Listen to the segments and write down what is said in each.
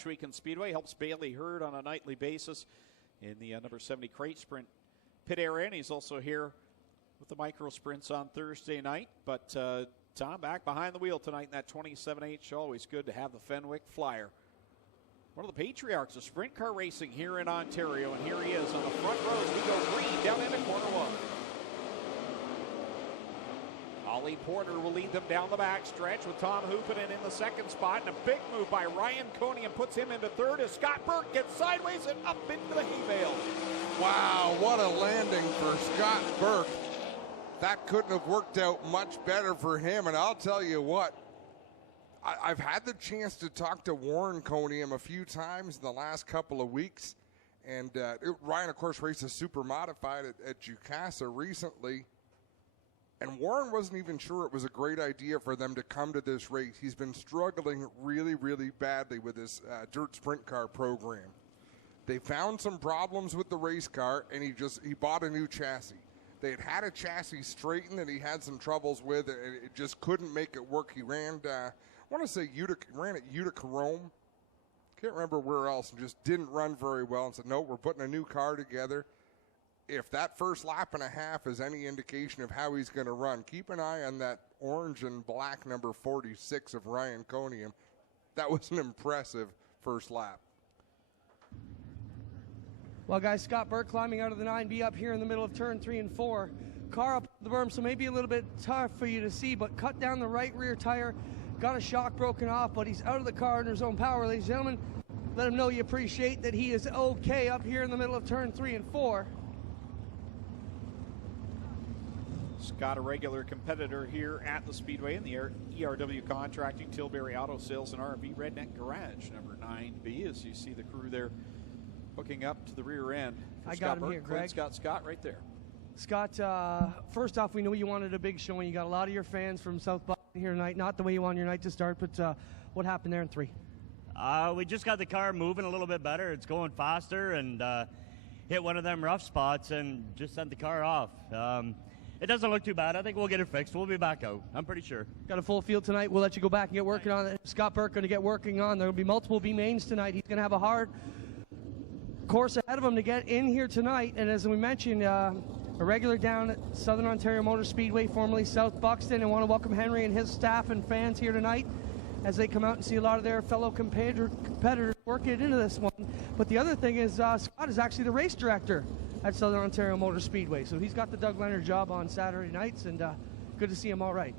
Rush Week in Speedway. Helps Bailey Hurd on a nightly basis in the number 70 crate sprint pit area. And he's also here with the micro sprints on Thursday night. But Tom back behind the wheel tonight in that 27H. Always good to have the Fenwick Flyer. One of the patriarchs of sprint car racing here in Ontario. And here he is on the front rows. We go green down into corner one. Ollie Porter will lead them down the back stretch with Tom Hoopanen in the second spot. And a big move by Ryan Coniam puts him into third as Scott Burke gets sideways and up into the hay bale. Wow, what a landing for Scott Burke. That couldn't have worked out much better for him. And I'll tell you what, I've had the chance to talk to Warren Coniam a few times in the last couple of weeks. And Ryan, of course, raced a super modified at Jukasa recently. And Warren wasn't even sure it was a great idea for them to come to this race. He's been struggling really, really badly with his dirt sprint car program. They found some problems with the race car, and he bought a new chassis. They had a chassis straightened that he had some troubles with, and it just couldn't make it work. He ran, I want to say, ran at Utica Rome. Can't remember where else, and just didn't run very well, and said, no, we're putting a new car together. If that first lap and a half is any indication of how he's going to run, keep an eye on that orange and black number 46 of Ryan Coniam. That was an impressive first lap. Well, guys, Scott Burke climbing out of the 9B up here in the middle of turn 3 and 4. Car up the berm, so maybe a little bit tough for you to see, but cut down the right rear tire. Got a shock broken off, but he's out of the car under his own power, ladies and gentlemen. Let him know you appreciate that he is okay up here in the middle of turn 3 and 4. Scott, a regular competitor here at the Speedway in the ERW Contracting, Tilbury Auto Sales, and R&B Redneck Garage, number 9B, as you see the crew there hooking up to the rear end. I got him here, Greg. Scott right there. Scott, first off, we know you wanted a big showing. You got a lot of your fans from South Boston here tonight. Not the way you wanted your night to start, but what happened there in 3? We just got the car moving a little bit better. It's going faster and hit one of them rough spots and just sent the car off. It doesn't look too bad. I think we'll get it fixed. We'll be back out. I'm pretty sure. Got a full field tonight. We'll let you go back and get working on it. Scott Burke going to get working on. There will be multiple B-mains tonight. He's going to have a hard course ahead of him to get in here tonight. And as we mentioned, a regular down at Southern Ontario Motor Speedway, formerly South Buxton. And want to welcome Henry and his staff and fans here tonight as they come out and see a lot of their fellow competitors working it into this one. But the other thing is Scott is actually the race director at Southern Ontario Motor Speedway. So he's got the Doug Leonard job on Saturday nights, and good to see him all right.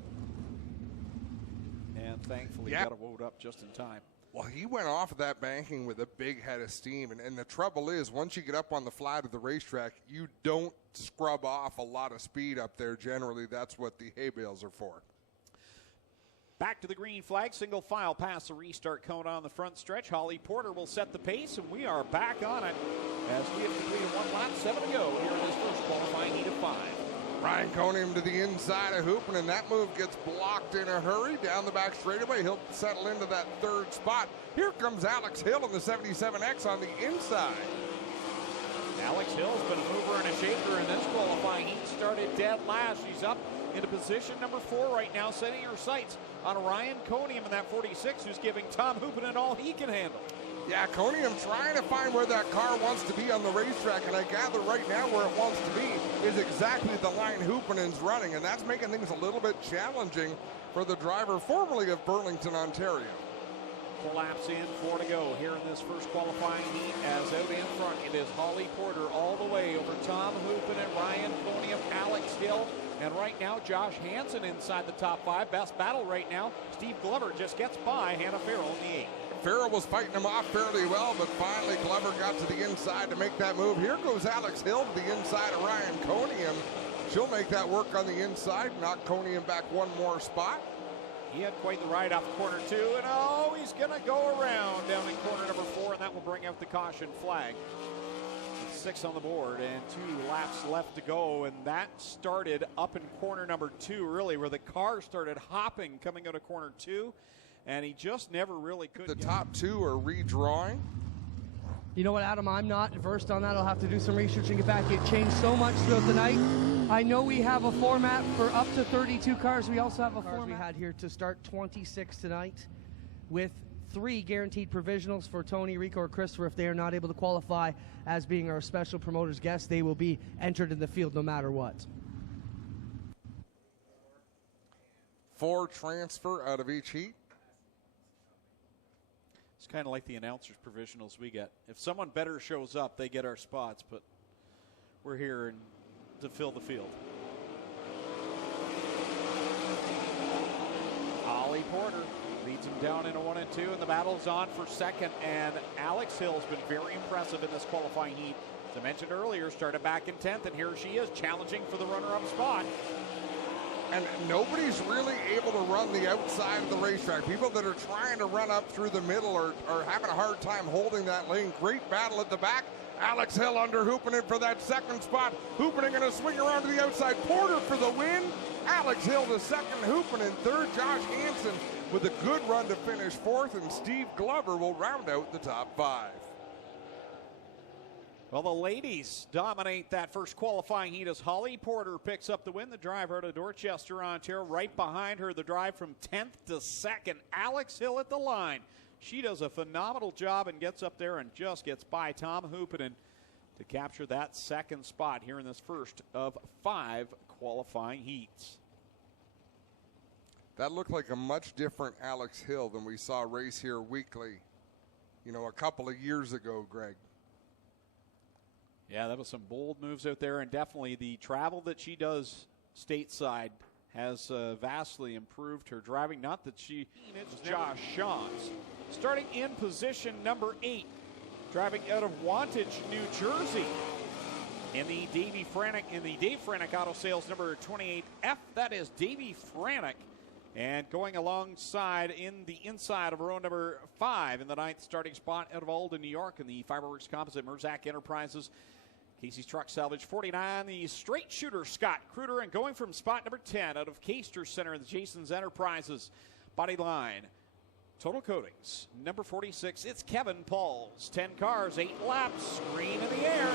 And thankfully got it wound up just in time. Well, he went off of that banking with a big head of steam, and the trouble is, once you get up on the flat of the racetrack, you don't scrub off a lot of speed up there. Generally, that's what the hay bales are for. Back to the green flag, single file past the restart cone on the front stretch. Holly Porter will set the pace, and we are back on it as we have completed 1 lap, 7 to go here in this first qualifying heat of 5. Ryan Coniam to the inside of Hoopen, and that move gets blocked in a hurry. Down the back straightaway, he'll settle into that third spot. Here comes Alex Hill in the 77X on the inside. Alex Hill's been a mover and a shaker in this qualifying heat. Started dead last. She's up into position number 4 right now, setting her sights on Ryan Coniam in that 46, who's giving Tom Hoopanen all he can handle. Yeah, Coniam trying to find where that car wants to be on the racetrack, and I gather right now where it wants to be is exactly the line Hoopanen's running, and that's making things a little bit challenging for the driver formerly of Burlington, Ontario. 4 laps in, 4 to go here in this first qualifying heat. As out in front, it is Holly Porter all the way over Tom Hoopanen, Ryan Coniam, Alex Hill, and right now Josh Hansen inside the top 5. Best battle right now, Steve Glover just gets by Hannah Farrell in the 8. Farrell was fighting him off fairly well, but finally Glover got to the inside to make that move. Here goes Alex Hill to the inside of Ryan Coniam. She'll make that work on the inside, knock Coniam back 1 more spot. He had quite the ride off corner 2, and oh, he's going to go around down in corner number 4, and that will bring out the caution flag. 6 on the board and 2 laps left to go, and that started up in corner number 2, really, where the car started hopping coming out of corner 2. And he just never really could. The top 2 are redrawing. You know what, Adam? I'm not versed on that. I'll have to do some research and get back. It changed so much throughout the night. I know we have a format for up to 32 cars. We also have a format we had here to start 26 tonight with 3 guaranteed provisionals for Tony, Rico, or Christopher. If they are not able to qualify as being our special promoter's guest, they will be entered in the field no matter what. 4 transfer out of each heat. It's kind of like the announcers' provisionals we get. If someone better shows up, they get our spots, but we're here to fill the field. Ollie Porter leads him down into 1 and 2, and the battle's on for second. And Alex Hill's been very impressive in this qualifying heat. As I mentioned earlier, started back in 10th, and here she is challenging for the runner-up spot. And nobody's really able to run the outside of the racetrack. People that are trying to run up through the middle are having a hard time holding that lane. Great battle at the back. Alex Hill under Hoopening for that second spot. Hoopening going to swing around to the outside. Porter for the win. Alex Hill the second. Hoopening third. Josh Hansen with a good run to finish 4th. And Steve Glover will round out the top 5. Well, the ladies dominate that first qualifying heat as Holly Porter picks up the win. The drive out of Dorchester, Ontario. Right behind her, the drive from 10th to 2nd. Alex Hill at the line. She does a phenomenal job and gets up there and just gets by Tom Hoopenin to capture that second spot here in this first of 5 qualifying heats. That looked like a much different Alex Hill than we saw race here weekly, a couple of years ago, Greg. Yeah, that was some bold moves out there, and definitely the travel that she does stateside has vastly improved her driving. Not that it's Josh Shawns. Starting in position number 8, driving out of Wantage, New Jersey. In the Dave Franek Auto Sales number 28F, that is Davey Franek. And going alongside in the inside of row number 5 in the 9th starting spot out of Alden, New York, in the Fireworks Composite Merzak Enterprises. Casey's Truck Salvage 49, the straight shooter Scott Kruder, and going from spot number 10 out of Caster Center in the Jason's Enterprises body line. Total Coatings, number 46, it's Kevin Pauls. 10 cars, 8 laps, green in the air.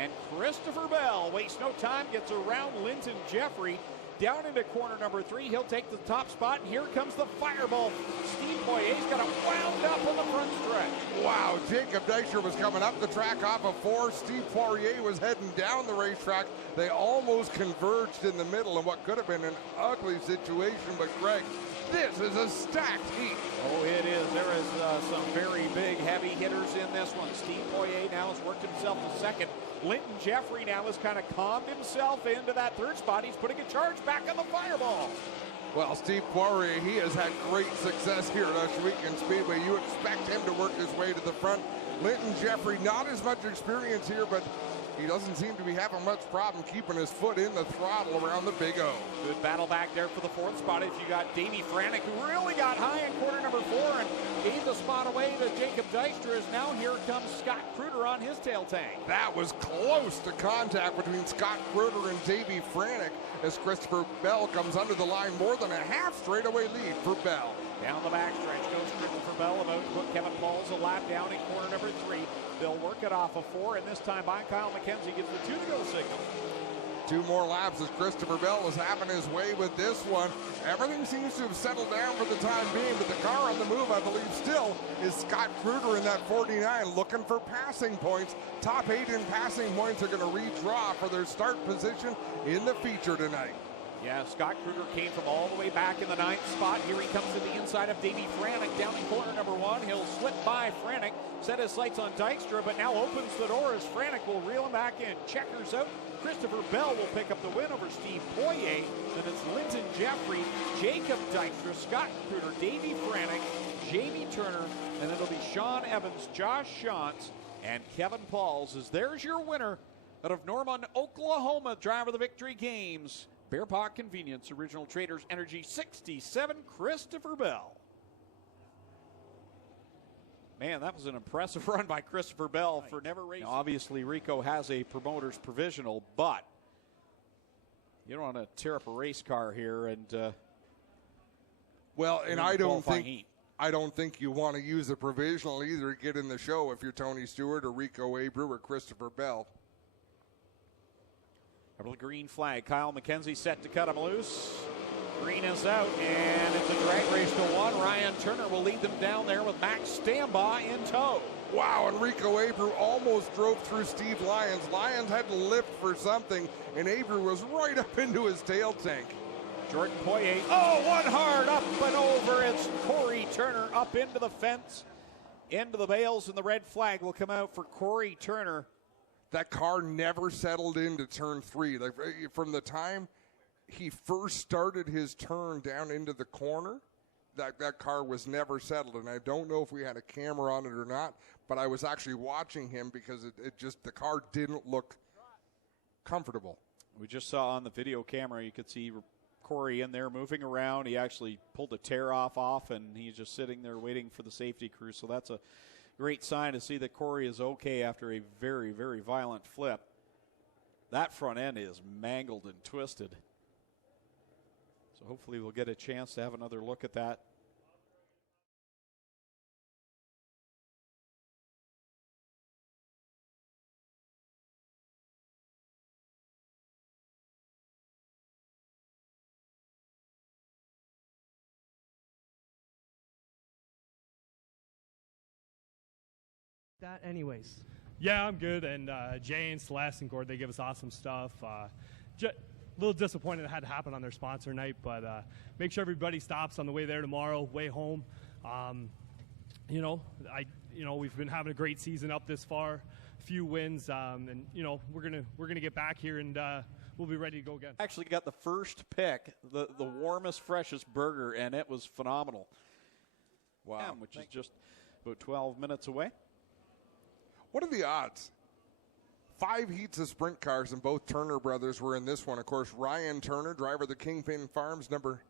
And Christopher Bell wastes no time, gets around Linton Jeffrey. Down into corner number 3, he'll take the top spot, and here comes the fireball. Steve Poirier's got it wound up on the front stretch. Wow, Jacob Dykstra was coming up the track off of 4. Steve Poirier was heading down the racetrack. They almost converged in the middle in what could have been an ugly situation, but Greg, this is a stacked heat. Oh, it is. There is some very big, heavy hitters in this one. Steve Poirier now has worked himself to second. Linton Jeffrey now has kind of calmed himself into that third spot. He's putting a charge back on the fireball. Well, Steve Poirier, he has had great success here at Ohsweken Speedway. You expect him to work his way to the front. Linton Jeffrey, not as much experience here, but he doesn't seem to be having much problem keeping his foot in the throttle around the Big O. Good battle back there for the 4th spot. If you got Davey Franek, who really got high in corner number 4 and gave the spot away to Jacob Dykstra, as now here comes Scott Kruder on his tail tank. That was close to contact between Scott Kruder and Davey Franek as Christopher Bell comes under the line. More than a half straightaway lead for Bell. Down the backstretch goes Christopher Bell, about to put Kevin Pauls a lap down in corner number 3. They'll work it off of 4, and this time by Kyle McKenzie gives the 2 to go signal. 2 more laps as Christopher Bell is having his way with this one. Everything seems to have settled down for the time being, but the car on the move, I believe, still is Scott Kruder in that 49, looking for passing points. Top 8 in passing points are going to redraw for their start position in the feature tonight. Yeah, Scott Kruger came from all the way back in the 9th spot. Here he comes to the inside of Davey Franek down in corner number 1. He'll slip by Franek, set his sights on Dykstra, but now opens the door as Franek will reel him back in. Checkers out. Christopher Bell will pick up the win over Steve Poirier. Then it's Linton Jeffrey, Jacob Dykstra, Scott Kruger, Davey Franek, Jamie Turner, and then it'll be Sean Evans, Josh Shantz, and Kevin Pauls. As there's your winner out of Norman, Oklahoma, driver of the Victory Games. Bear Paw Convenience, Original Traders Energy 67, Christopher Bell. Man, that was an impressive run by Christopher Bell for never racing. Now, obviously, Rico has a promoter's provisional, but you don't want to tear up a race car here and. Well, and I don't think you want to use a provisional either to get in the show if you're Tony Stewart or Rico Abreu or Christopher Bell. Over the green flag, Kyle McKenzie set to cut him loose. Green is out, and it's a drag race to one. Ryan Turner will lead them down there with Max Stambaugh in tow. Wow, and Rico Abreu almost drove through Steve Lyons. Lyons had to lift for something, and Abreu was right up into his tail tank. Jordan Poirier, one hard up and over. It's Corey Turner up into the fence, into the bales, and the red flag will come out for Corey Turner. That car never settled into turn 3. Like, from the time he first started his turn down into the corner, that car was never settled. And I don't know if we had a camera on it or not, but I was actually watching him because the car didn't look comfortable. We just saw on the video camera, you could see Corey in there moving around. He actually pulled a tear off, and he's just sitting there waiting for the safety crew. So that's a great sign to see that Corey is okay after a very, very violent flip. That front end is mangled and twisted. So hopefully we'll get a chance to have another look at that. That anyways. Yeah, I'm good, and Jay and Celeste and Gord, they give us awesome stuff. A little disappointed it had to happen on their sponsor night, but make sure everybody stops on the way there tomorrow, way home. We've been having a great season up this far, few wins, and we're gonna get back here and we'll be ready to go again. Actually got the first pick, the warmest, freshest burger, and it was phenomenal. Wow. Which is just about 12 minutes away. What are the odds? 5 heats of sprint cars, and both Turner brothers were in this one. Of course, Ryan Turner, driver of the Kingpin Farms, number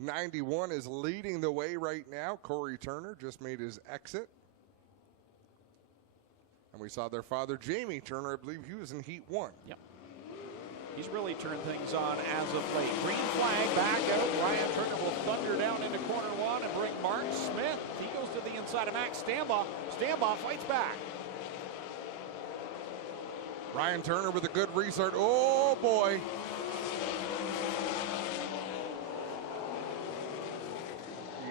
91, is leading the way right now. Corey Turner just made his exit. And we saw their father, Jamie Turner. I believe he was in heat 1. Yep. He's really turned things on as of late. Green flag back out. Ryan Turner will thunder down into corner 1 and bring Mark Smith. He goes to the inside of Max Stambaugh. Stambaugh fights back. Ryan Turner with a good restart. Oh, boy.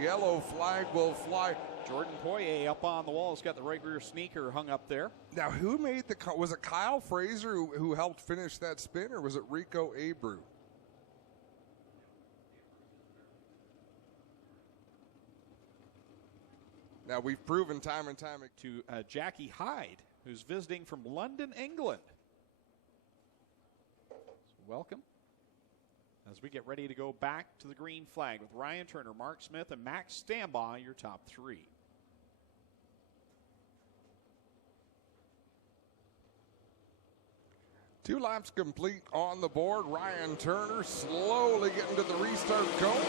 Yellow flag will fly. Jordan Poirier up on the wall. He's got the right rear sneaker hung up there. Now, who made was it Kyle Fraser who helped finish that spin, or was it Rico Abreu? Now, we've proven time and time to Jackie Hyde, who's visiting from London, England. So welcome as we get ready to go back to the green flag with Ryan Turner, Mark Smith, and Max Stambaugh, your top 3. Two laps complete on the board. Ryan Turner slowly getting to the restart cone.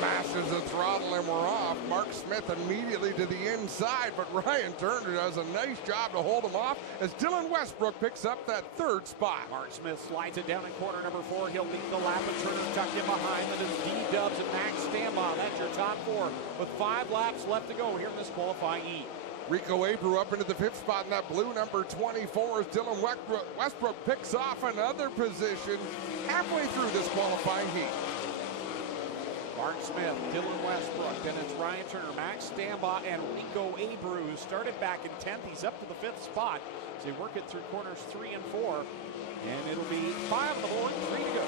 Mashes the throttle and we're off. Mark Smith immediately to the inside, but Ryan Turner does a nice job to hold him off as Dylan Westbrook picks up that 3rd spot. Mark Smith slides it down in corner number 4. He'll lead the lap, and Turner tucked in behind. That is D-Dubs and Max Stambaugh. That's your top 4 with 5 laps left to go here in this qualifying heat. Rico Abreu up into the 5th spot in that blue number 24 as Dylan Westbrook picks off another position halfway through this qualifying heat. Mark Smith, Dylan Westbrook, then it's Ryan Turner, Max Stambaugh, and Rico Abreu, who started back in 10th. He's up to the 5th spot as they work it through corners 3 and 4. And it'll be 5 on the board, 3 to go.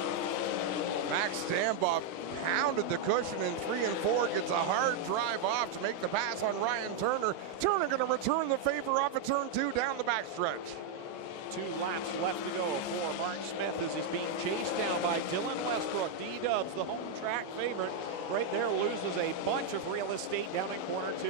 Max Stambaugh pounded the cushion in 3 and 4, gets a hard drive off to make the pass on Ryan Turner. Turner going to return the favor off of turn 2 down the backstretch. 2 laps left to go for Mark Smith as he's being chased down by Dylan Westbrook. D-Dubs, the home track favorite, right there loses a bunch of real estate down in corner 2.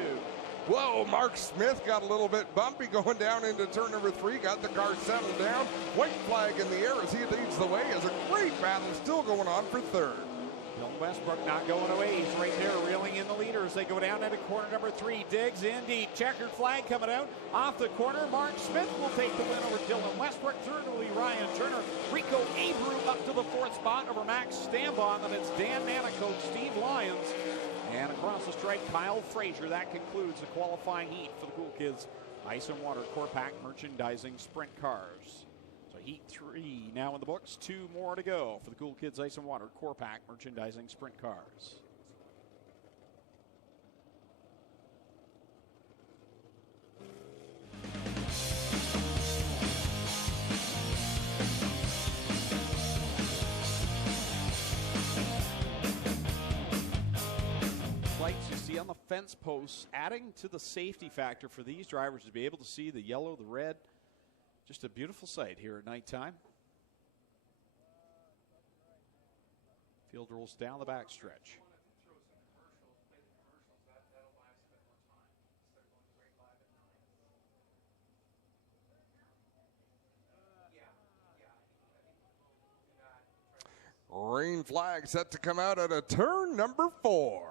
Whoa, Mark Smith got a little bit bumpy going down into turn number 3, got the car settled down. White flag in the air as he leads the way as a great battle still going on for 3rd. Dylan Westbrook not going away. He's right there reeling in the leader as they go down into corner number 3. Digs in deep. Checkered flag coming out. Off the corner, Mark Smith will take the win over Dylan Westbrook. Third will be Ryan Turner. Rico Abreu up to the 4th spot over Max Stambaugh. And then it's Dan Nanacoat, Steve Lyons. And across the stripe, Kyle Fraser. That concludes the qualifying heat for the Cool Kids Ice and Water Core Pack Merchandising Sprint Cars. So Heat 3 now in the books. 2 more to go for the Cool Kids Ice and Water Core Pack Merchandising Sprint Cars. Lights you see on the fence posts, adding to the safety factor for these drivers to be able to see the yellow, the red. Just a beautiful sight here at nighttime. Field rolls down the backstretch. Green flag set to come out at a turn number 4.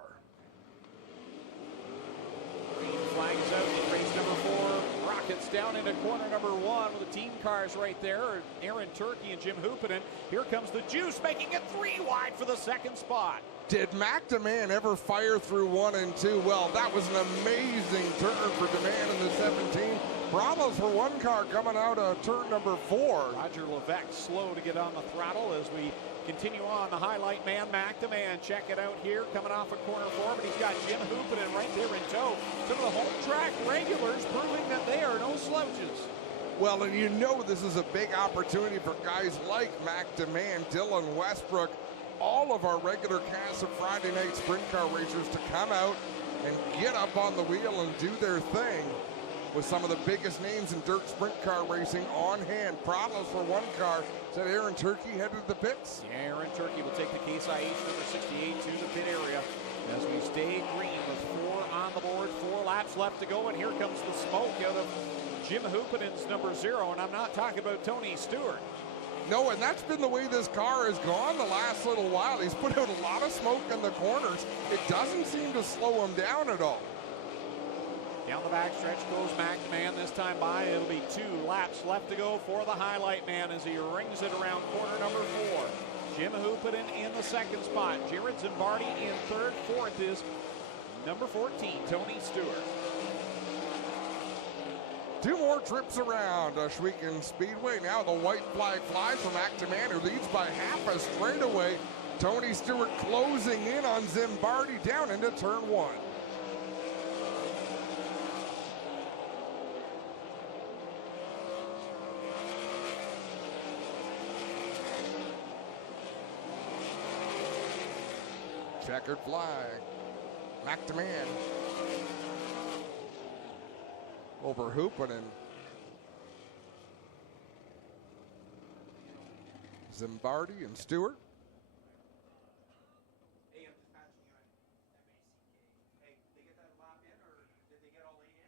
Green flag is out. Race number 4. Rockets down into corner number 1 with the team cars right there. Aaron Turkey and Jim Hoopinen. Here comes the Juice, making it 3 wide for the second spot. Did Mac DeMann ever fire through 1 and 2? Well, that was an amazing turn for DeMann in the 17. Bravos for 1 car coming out of turn number 4. Roger Levesque slow to get on the throttle as we continue on. The highlight man, Mac DeMann. Check it out here, coming off of corner 4, but he's got Jim Hoopinen right there in tow. Some of the home track regulars proving that they are no slouches. Well, and you know this is a big opportunity for guys like Mac DeMann, Dylan Westbrook, all of our regular cast of Friday night sprint car racers to come out and get up on the wheel and do their thing with some of the biggest names in dirt sprint car racing on hand. Problems for 1 car. Said Aaron Turkey headed to the pits. Aaron Turkey will take the Case IH number 68 to the pit area as we stay green with 4 on the board, 4 laps left to go, and here comes the smoke out of Jim Hoopinen's number 0, and I'm not talking about Tony Stewart. No, and that's been the way this car has gone the last little while. He's put out a lot of smoke in the corners. It doesn't seem to slow him down at all. Down the backstretch goes Mac DeMann this time by. It'll be 2 laps left to go for the highlight man as he rings it around corner number 4. Jim Hoopinen in the second spot. Jared Zimbardi in third. Fourth is number 14, Tony Stewart. 2 more trips around Schweikens Speedway. Now the white flag flies for Mac DeMann, who leads by half a straightaway. Tony Stewart closing in on Zimbardi down into turn 1. Checkered flag. Mac DeMann over Hoopinen. Zimbardi and Stewart. Hey, I'm just patching you on M-A-C-K. Hey, did they get that lap in, or did they get all 8 in?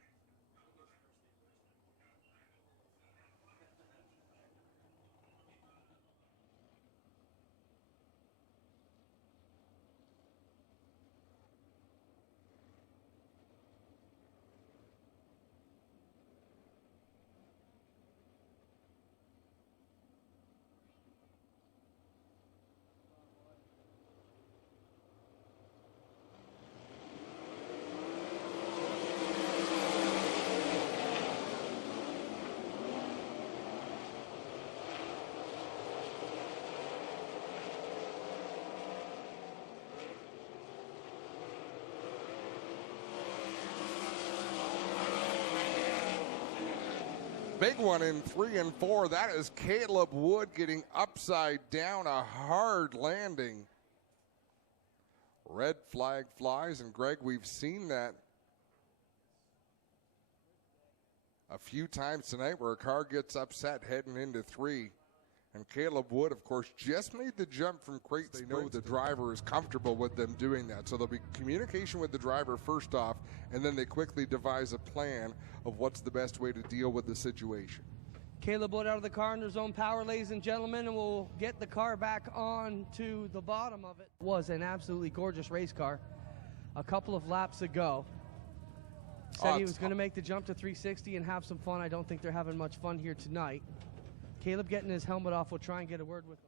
Big one in 3 and 4. That is Caleb Wood getting upside down, a hard landing. Red flag flies, and Greg, we've seen that a few times tonight where a car gets upset heading into 3. And Caleb Wood, of course, just made the jump from crate. They know the driver is comfortable with them doing that. So there'll be communication with the driver first off, and then they quickly devise a plan of what's the best way to deal with the situation. Caleb Wood out of the car under his own power, ladies and gentlemen, and we'll get the car back on to the bottom of it. It was an absolutely gorgeous race car a couple of laps ago. Said he was going to make the jump to 360 and have some fun. I don't think they're having much fun here tonight. Caleb getting his helmet off. We'll try and get a word with him.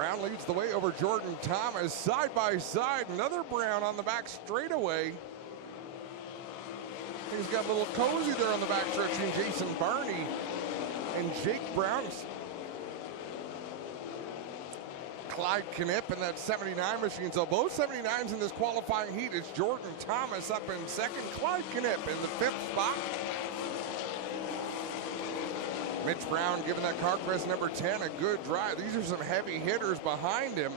Brown leads the way over Jordan Thomas. Side by side, another Brown on the back straightaway. He's got a little cozy there on the back stretching Jason Barney and Jake Brown. Clyde Knipp in that 79 machine. So both 79s in this qualifying heat. It's Jordan Thomas up in second. Clyde Knipp in the 5th spot. Mitch Brown giving that CarQuest number 10 a good drive. These are some heavy hitters behind him.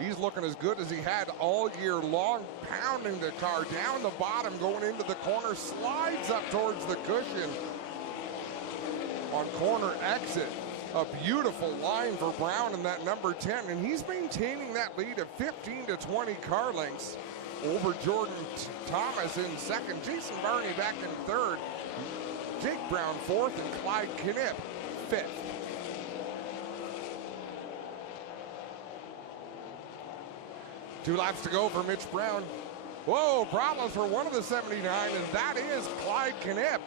He's looking as good as he had all year long, pounding the car down the bottom, going into the corner, slides up towards the cushion on corner exit. A beautiful line for Brown in that number 10, and he's maintaining that lead of 15 to 20 car lengths over Jordan Thomas in second. Jason Barney back in third. Jake Brown fourth, and Clyde Knipp fifth. Two laps to go for Mitch Brown. Whoa, problems for one of the 79, and that is Clyde Knipp.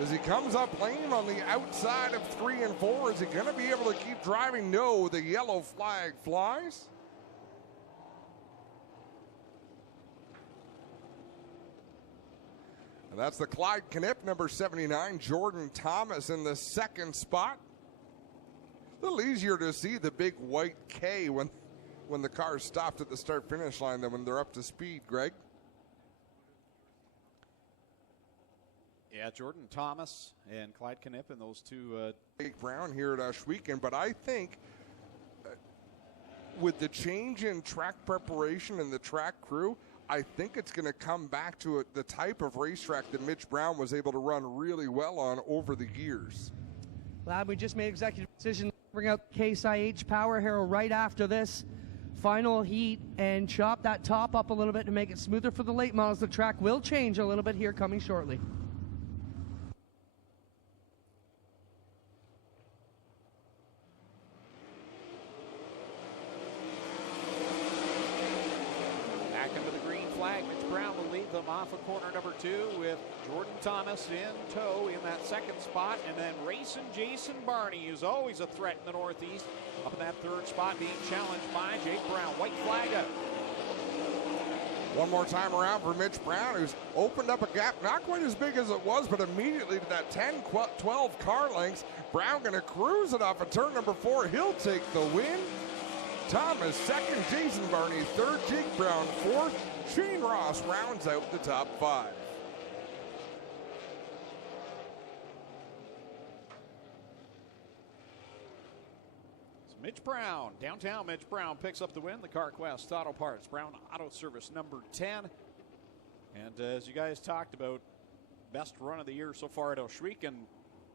As he comes up lane on the outside of 3 and 4, is he going to be able to keep driving? No, the yellow flag flies. And that's the Clyde Knipp, number 79. Jordan Thomas in the second spot. A little easier to see the big white K when the cars stopped at the start-finish line than when they're up to speed, Greg. Yeah, Jordan Thomas and Clyde Knipp and those two. Jake Brown here at Ashweekend, but I think with the change in track preparation and the track crew, I think it's going to come back to the type of racetrack that Mitch Brown was able to run really well on over the years. Lad, we just made executive decision to bring out Case IH Power Hero right after this final heat and chop that top up a little bit to make it smoother for the late models. The track will change a little bit here coming shortly. Back into the green flag. Mitch Brown will lead them off of corner number 2 with Jordan Thomas in tow in that second spot. And then racing Jason Barney, who's always a threat in the Northeast, up in that third spot being challenged by Jake Brown. White flag up. One more time around for Mitch Brown, who's opened up a gap, not quite as big as it was, but immediately to that 10-12 car lengths. Brown going to cruise it off of turn number 4. He'll take the win. Thomas second, Jason Barney third, Jake Brown fourth. Shane Ross rounds out the top 5. Mitch Brown, downtown Mitch Brown picks up the win. The CarQuest Auto Parts Brown Auto Service number 10. And as you guys talked about, best run of the year so far at Ohsweken,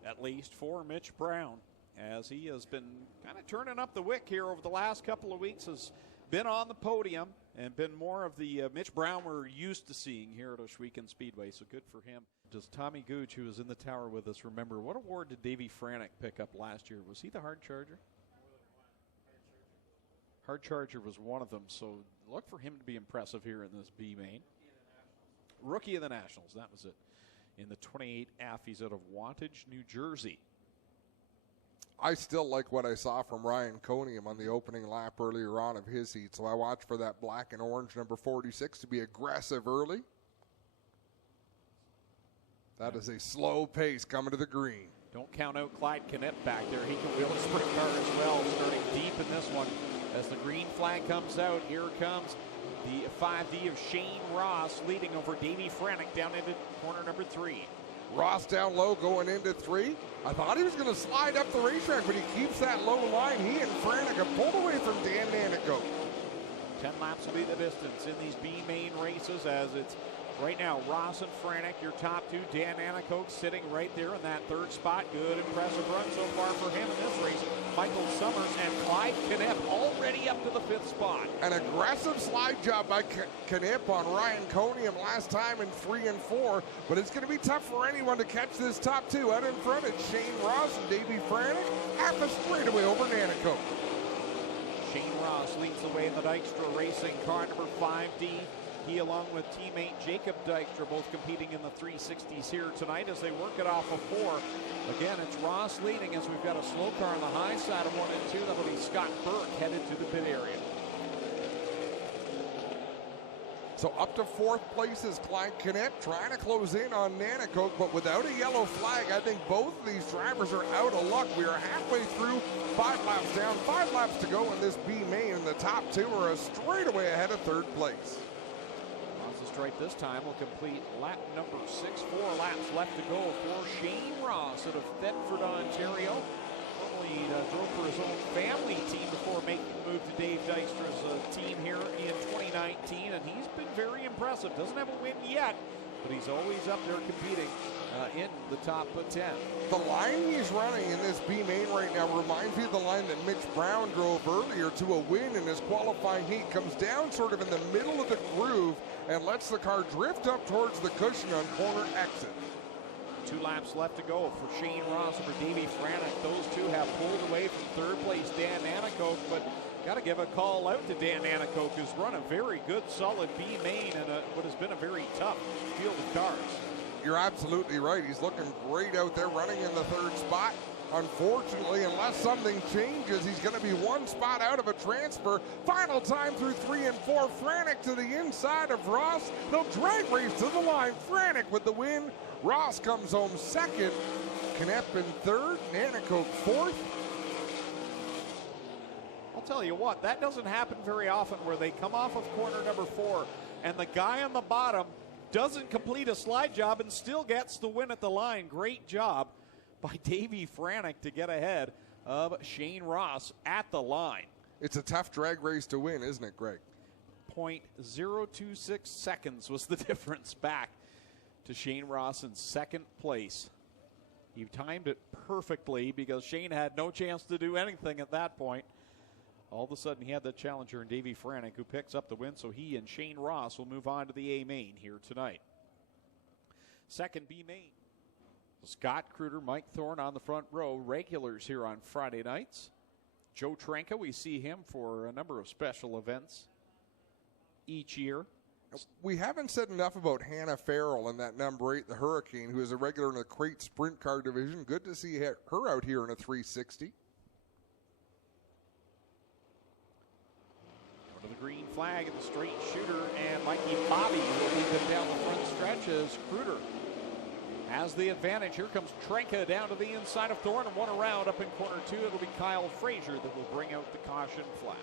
at least for Mitch Brown, as he has been kind of turning up the wick here over the last couple of weeks, has been on the podium and been more of the Mitch Brown we're used to seeing here at Ohsweken Speedway, so good for him. Does Tommy Gooch, who was in the tower with us, remember what award did Davey Franick pick up last year? Was he the hard charger? Hard Charger was one of them, so look for him to be impressive here in this B-Main. Rookie of the Nationals, that was it. In the 28F, he's out of Wantage, New Jersey. I still like what I saw from Ryan Conium on the opening lap earlier on of his heat, so I watch for that black and orange number 46 to be aggressive early. That is a slow pace coming to the green. Don't count out Clyde Knipp back there. He can wheel a sprint car as well, starting deep in this one. As the green flag comes out, here comes the 5D of Shane Ross leading over Davey Franick down into corner number 3. Ross down low going into 3. I thought he was going to slide up the racetrack, but he keeps that low line. He and Franick are pulled away from Dan Nanico. 10 laps will be the distance in these B-Main races, as it's right now Ross and Franick, your top 2. Dan Nanico sitting right there in that third spot. Good, impressive run so far for him in this race. Michael Summers and Clyde Knipp already up to the 5th spot. An aggressive slide job by Knipp on Ryan Conium last time in 3 and 4, but it's going to be tough for anyone to catch this top 2. Out in front, it's Shane Ross and Davey Franick, half a straightaway over Nanico. Shane Ross leads the way in the Dykstra Racing car number 5D. He, along with teammate Jacob Dykstra, both competing in the 360s here tonight as they work it off of 4. Again, it's Ross leading as we've got a slow car on the high side of 1 and 2. That'll be Scott Burke headed to the pit area. So up to 4th place is Clyde Kinnett, trying to close in on Nanticoke, but without a yellow flag, I think both of these drivers are out of luck. We are halfway through, 5 laps down, 5 laps to go in this B main, and the top 2 are a straightaway ahead of 3rd place. Ross's stripe this time will complete lap number 6. 4 laps left to go for Shane Ross out of Thetford, Ontario. He drove for his own family team before making the move to Dave Dykstra's team here in 2019, and he's been very impressive. Doesn't have a win yet, but he's always up there competing in the top 10. The line he's running in this B main right now reminds me of the line that Mitch Brown drove earlier to a win in his qualifying heat. Comes down sort of in the middle of the groove and lets the car drift up towards the cushion on corner exit. 2 laps left to go for Shane Ross over Davey Franek. Those two have pulled away from 3rd place Dan Nanticoke, but got to give a call out to Dan Nanticoke, who's run a very good, solid B main in what has been a very tough field of cars. You're absolutely right. He's looking great out there, running in the 3rd spot. Unfortunately, unless something changes, he's going to be 1 spot out of a transfer. Final time through 3 and 4. Franek to the inside of Ross. They'll drag race to the line. Franek with the win. Ross comes home 2nd. Knepp in 3rd. Nanticoke 4th. I'll tell you what, that doesn't happen very often where they come off of corner number 4 and the guy on the bottom doesn't complete a slide job and still gets the win at the line. Great job by Davey Franek to get ahead of Shane Ross at the line. It's a tough drag race to win, isn't it, Greg? 0.026 seconds was the difference back to Shane Ross in 2nd place. He timed it perfectly because Shane had no chance to do anything at that point. All of a sudden, he had the challenger in Davey Franek, who picks up the win, so he and Shane Ross will move on to the A-Main here tonight. 2nd B-Main. Scott Kruder, Mike Thorne on the front row, regulars here on Friday nights. Joe Trenka, we see him for a number of special events each year. We haven't said enough about Hannah Farrell in that number 8, the Hurricane, who is a regular in the crate sprint car division. Good to see her out here in a 360. Under the green flag and the straight shooter, and Mikey Bobby will lead them down the front stretch as Kruder has the advantage. Here comes Trenka down to the inside of Thorne and 1 around up in corner 2. It'll be Kyle Frazier that will bring out the caution flag.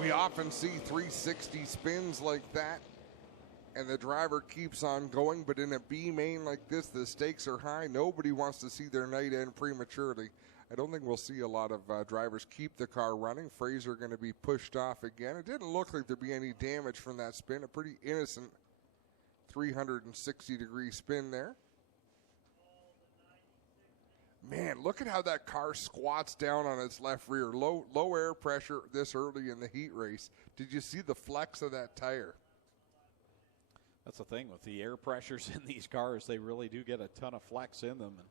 We often see 360 spins like that, and the driver keeps on going, but in a B main like this, the stakes are high. Nobody wants to see their night end prematurely. I don't think we'll see a lot of drivers keep the car running. Frazier going to be pushed off again. It didn't look like there'd be any damage from that spin. A pretty innocent 360-degree spin there. Man, look at how that car squats down on its left rear. Low air pressure this early in the heat race. Did you see the flex of that tire? That's the thing with the air pressures in these cars. They really do get a ton of flex in them. And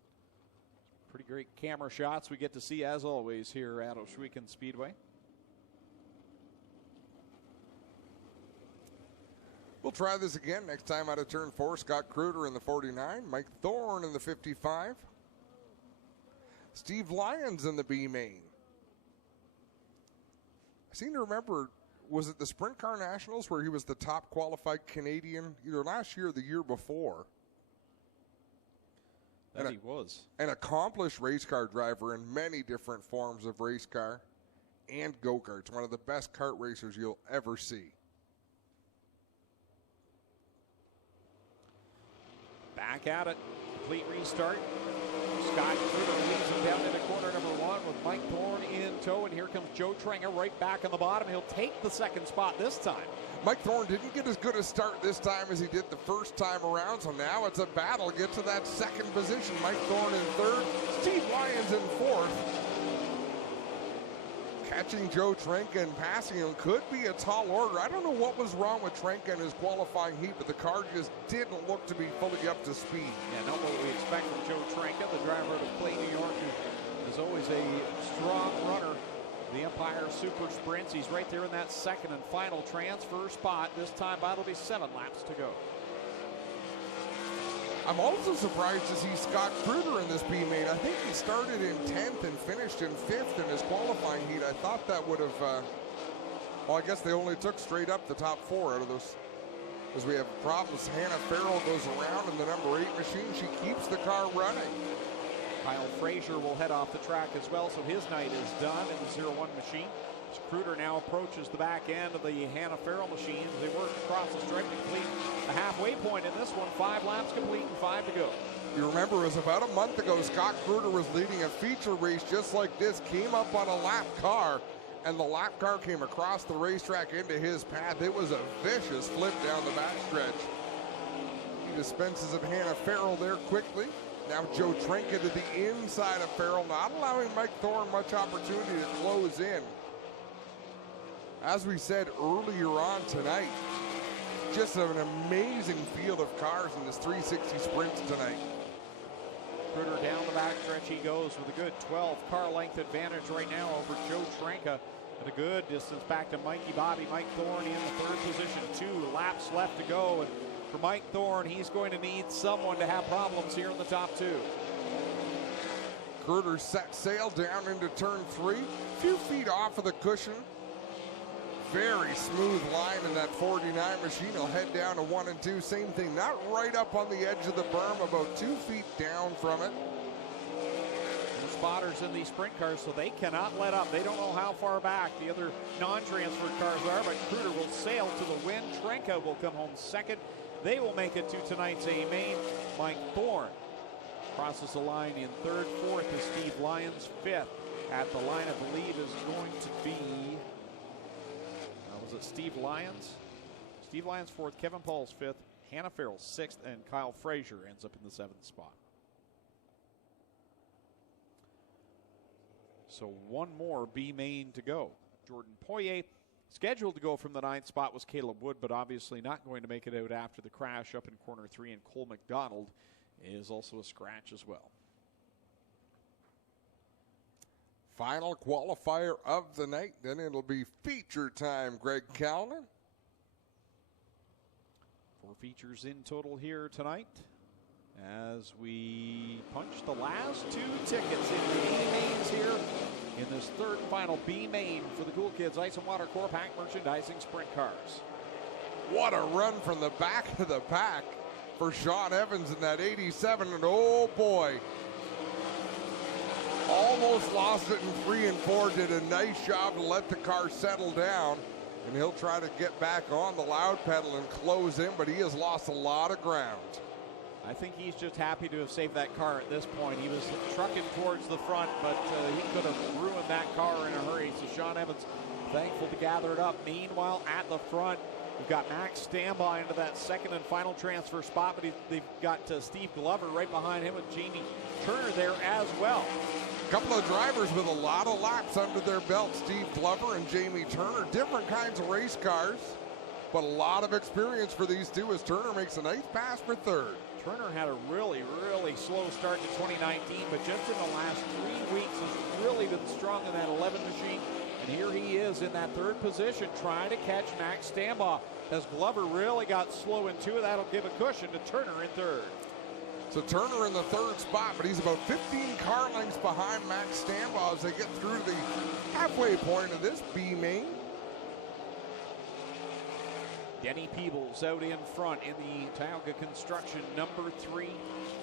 pretty great camera shots we get to see, as always, here at Ohsweken Speedway. We'll try this again next time out of turn 4. Scott Kruder in the 49. Mike Thorne in the 55. Steve Lyons in the B main. I seem to remember, was it the Sprint Car Nationals where he was the top qualified Canadian either last year or the year before? That he was. An accomplished race car driver in many different forms of race car and go-karts. One of the best kart racers you'll ever see. Back at it. Complete restart. Scott Kruder leads him down into corner number 1 with Mike Thorne in tow, and here comes Joe Trenka right back on the bottom. He'll take the 2nd spot this time. Mike Thorne didn't get as good a start this time as he did the first time around, so now it's a battle to get to that 2nd position. Mike Thorne in 3rd, Steve Lyons in 4th. Catching Joe Trenka and passing him could be a tall order. I don't know what was wrong with Trenka in his qualifying heat, but the car just didn't look to be fully up to speed. Yeah, not what we expect from Joe Trenka, the driver out of Clay, New York, who is always a strong runner the Empire Super Sprints. He's right there in that second and final transfer spot. This time it'll be 7 laps to go. I'm also surprised to see Scott Kruger in this B-Main. I think he started in 10th and finished in 5th in his qualifying heat. I thought that would have, well, I guess they only took straight up the top 4 out of those. As we have problems, Hannah Farrell goes around in the number 8 machine. She keeps the car running. Kyle Frazier will head off the track as well, so his night is done in the 0-1 machine. Kruger now approaches the back end of the Hannah Farrell machine as they work across the stripe to complete the halfway point in this one. 5 laps complete and 5 to go. You remember it was about a month ago, Scott Kruger was leading a feature race just like this, came up on a lap car, and the lap car came across the racetrack into his path. It was a vicious flip down the backstretch. He dispenses of Hannah Farrell there quickly. Now Joe Trenka to the inside of Farrell, not allowing Mike Thorne much opportunity to close in. As we said earlier on tonight, just an amazing field of cars in this 360 sprint tonight. Kruger down the backstretch he goes with a good 12 car length advantage right now over Joe Trenka. And a good distance back to Mikey Bobby. Mike Thorne in the 3rd position. 2 laps left to go. And for Mike Thorne, he's going to need someone to have problems here in the top 2. Kruger set sail down into turn 3. A few feet off of the cushion. Very smooth line in that 49 machine. He'll head down to 1 and 2. Same thing, not right up on the edge of the berm, about 2 feet down from it. The spotters in these sprint cars, so they cannot let up. They don't know how far back the other non-transfer cars are, but Kruger will sail to the win. Trenka will come home 2nd. They will make it to tonight's A-Main. Mike Thorne crosses the line in 3rd. 4th is Steve Lyons. 5th at the line, I believe, is going to be... was it Steve Lyons? Steve Lyons 4th, Kevin Pauls 5th, Hannah Farrell 6th, and Kyle Frazier ends up in the 7th spot. So 1 more B-Main to go. Jordan Poirier scheduled to go from the 9th spot was Caleb Wood, but obviously not going to make it out after the crash up in corner 3, and Cole McDonald is also a scratch as well. Final qualifier of the night, then it'll be feature time, Greg Callan. 4 features in total here tonight as we punch the last 2 tickets in the A-Mains here in this 3rd and final B-Main for the Cool Kids Ice and Water Core Pack Merchandising Sprint Cars. What a run from the back of the pack for Sean Evans in that 87, and oh boy, almost lost it in 3 and 4, did a nice job to let the car settle down, and he'll try to get back on the loud pedal and close in, but he has lost a lot of ground. I think he's just happy to have saved that car at this point. He was trucking towards the front, but he could have ruined that car in a hurry. So Sean Evans thankful to gather it up. Meanwhile, at the front, we've got Max Stambaugh into that 2nd and final transfer spot, but they've got Steve Glover right behind him with Jamie Turner there as well. A couple of drivers with a lot of laps under their belt, Steve Glover and Jamie Turner. Different kinds of race cars, but a lot of experience for these two as Turner makes a nice pass for 3rd. Turner had a really, really slow start to 2019, but just in the last 3 weeks has really been strong in that 11 machine. And here he is in that 3rd position trying to catch Max Stambaugh. As Glover really got slow in 2, that'll give a cushion to Turner in 3rd. So Turner in the 3rd spot, but he's about 15 car lengths behind Max Stambaugh as they get through to the halfway point of this B-Main. Denny Peebles out in front in the Tioga Construction number 3.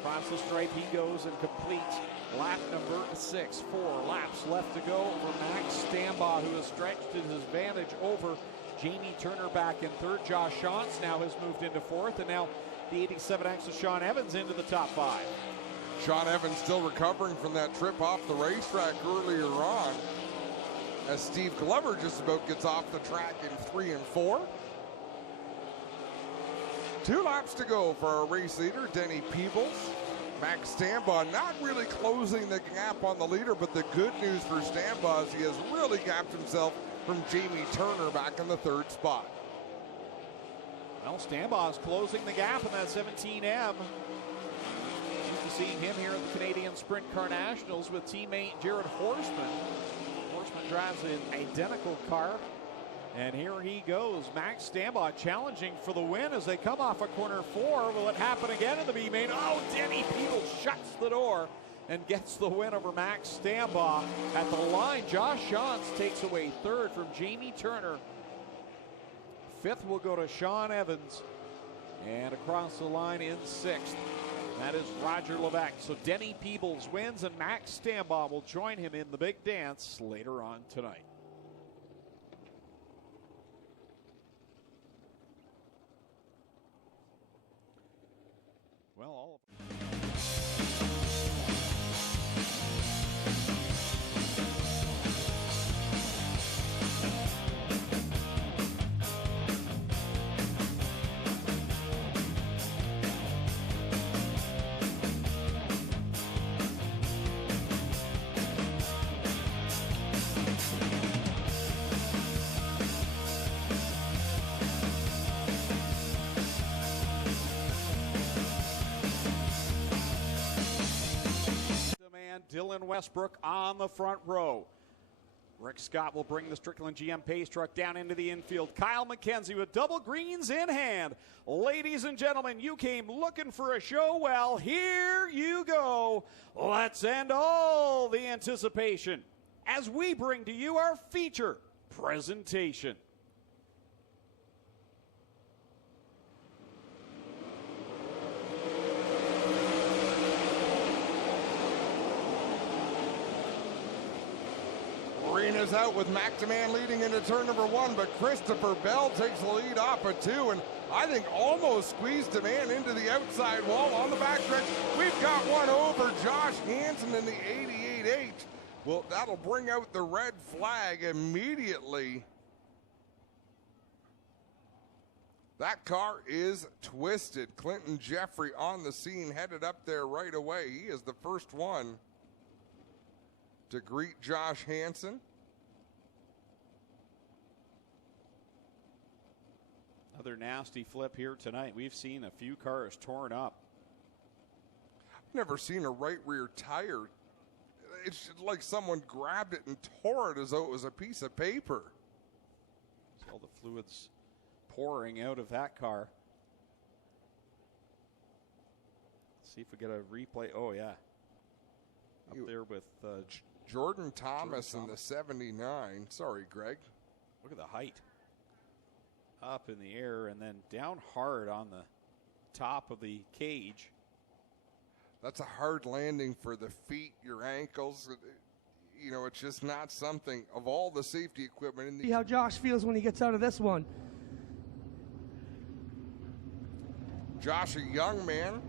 Across the stripe he goes and completes lap number 6. 4 laps left to go for Max Stambaugh, who has stretched his advantage over Jamie Turner back in 3rd. Josh Shantz now has moved into 4th, and now the 87X of Sean Evans into the top 5. Sean Evans still recovering from that trip off the racetrack earlier on, as Steve Glover just about gets off the track in 3 and 4. 2 laps to go for our race leader, Denny Peebles. Max Stambaugh not really closing the gap on the leader, but the good news for Stambaugh is he has really gapped himself from Jamie Turner back in the 3rd spot. Well, Stambaugh's closing the gap in that 17M. Used to seeing him here at the Canadian Sprint Car Nationals with teammate Jared Horseman. Horseman drives an identical car. And here he goes. Max Stambaugh challenging for the win as they come off of corner 4. Will it happen again in the B-Main? Oh, Denny Peebles shuts the door and gets the win over Max Stambaugh at the line. Josh Shantz takes away 3rd from Jamie Turner. 5th will go to Sean Evans. And across the line in 6th, that is Roger Levesque. So Denny Peebles wins, and Max Stambaugh will join him in the big dance later on tonight. Well, all of Dylan Westbrook on the front row. Rick Scott will bring the Strickland GM Pace truck down into the infield. Kyle McKenzie with double greens in hand. Ladies and gentlemen, you came looking for a show. Well, here you go. Let's end all the anticipation as we bring to you our feature presentation. Arena's out with McDeman leading into turn number 1, but Christopher Bell takes the lead off of 2, and I think almost squeezed a man into the outside wall on the backstretch. We've got one over Josh Hansen in the 88.8. Well, that'll bring out the red flag immediately. That car is twisted. Clinton Jeffrey on the scene, headed up there right away. He is the first one to greet Josh Hansen. Another nasty flip here tonight. We've seen a few cars torn up. I've never seen a right rear tire. It's like someone grabbed it and tore it as though it was a piece of paper. All the fluids pouring out of that car. Let's see if we get a replay. Oh, yeah. Up there with Jordan Thomas in the 79. Sorry, Greg. Look at the height. Up in the air and then down hard on the top of the cage. That's a hard landing for the feet, your ankles. You know, it's just not something of all the safety equipment in the. See how Josh feels when he gets out of this one. Josh, a young man,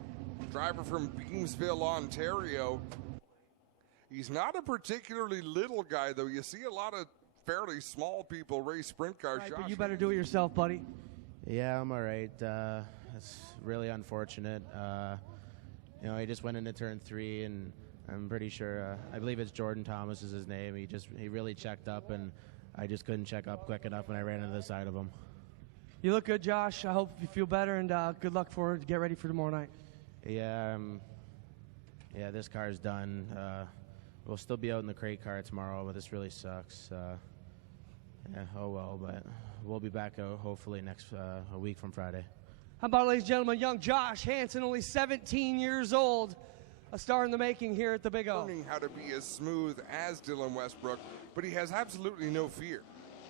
driver from Beamsville, Ontario. He's not a particularly little guy, though. You see a lot of fairly small people race sprint cars. Right, Josh, but you better do it yourself, buddy. Yeah, I'm all right. It's really unfortunate. You know, he just went into turn 3, and I'm pretty sure, I believe it's Jordan Thomas is his name. He really checked up, and I just couldn't check up quick enough when I ran into the side of him. You look good, Josh. I hope you feel better, and good luck for it. Get ready for tomorrow night. Yeah, yeah, this car's done. We'll still be out in the crate car tomorrow, but this really sucks. Yeah, oh well, but we'll be back out hopefully next a week from Friday. How about, ladies and gentlemen, young Josh Hansen, only 17 years old, a star in the making here at the Big O. Learning how to be as smooth as Dylan Westbrook, but he has absolutely no fear.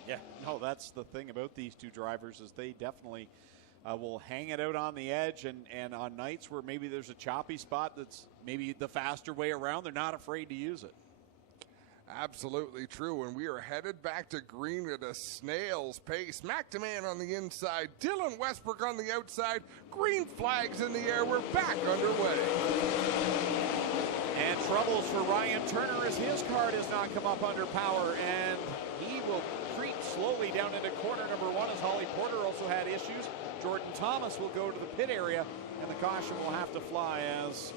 Yeah, no, that's the thing about these two drivers is they definitely will hang it out on the edge, and on nights where maybe there's a choppy spot that's maybe the faster way around, they're not afraid to use it. Absolutely true, and we are headed back to green at a snail's pace. McDeman on the inside, Dylan Westbrook on the outside, green flags in the air, we're back underway. And troubles for Ryan Turner as his car does not come up under power, and he will creep slowly down into corner number 1 as Holly Porter also had issues. Jordan Thomas will go to the pit area, and the caution will have to fly as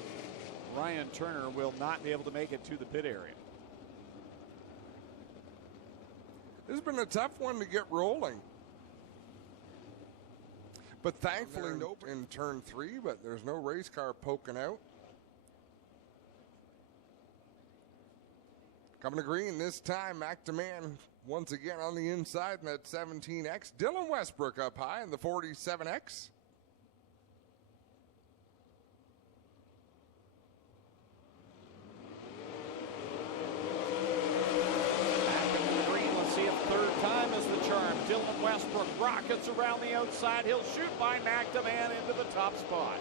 Ryan Turner will not be able to make it to the pit area. This has been a tough one to get rolling. But thankfully, no in turn 3, but there's no race car poking out. Coming to green this time, McDeman once again on the inside in that 17X. Dylan Westbrook up high in the 47X. Third time is the charm. Dylan Westbrook rockets around the outside. He'll shoot by McDeman into the top spot.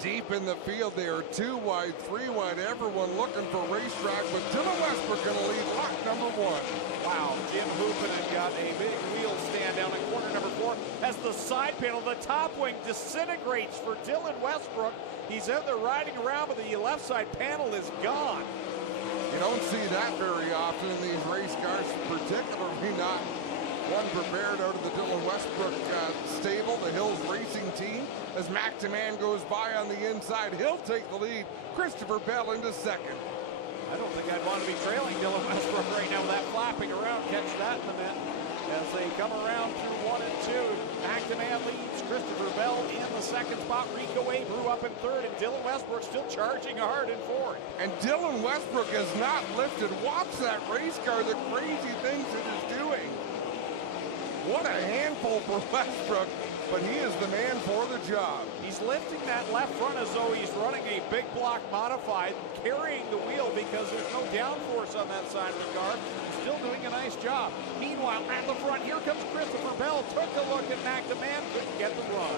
Deep in the field there, 2 wide, 3 wide, everyone looking for racetrack, but Dylan Westbrook going to lead lap number 1. Wow, Jim Hoopinen got a big wheel stand down in corner number 4 as the side panel, the top wing disintegrates for Dylan Westbrook. He's out there riding around, but the left side panel is gone. You don't see that very often in these race cars, particularly not one prepared out of the Dylan Westbrook stable, the Hills Racing team. As McDeman goes by on the inside, he'll take the lead. Christopher Bell into second. I don't think I'd want to be trailing Dylan Westbrook right now with that flapping around. Catch that in a minute. As they come around through 1 and 2, McDeman leads. Christopher Bell in the second spot. Rico Abreu up in third, and Dylan Westbrook still charging hard in fourth. And Dylan Westbrook has not lifted. Watch that race car, the crazy things it is doing. What a handful for Westbrook, but he is the man for the job. He's lifting that left front as though he's running a big block modified, carrying the wheel because there's no downforce on that side of the car. Still doing a nice job. Meanwhile, at the front, here comes Christopher Bell. Took a look at McDeman, couldn't get the run.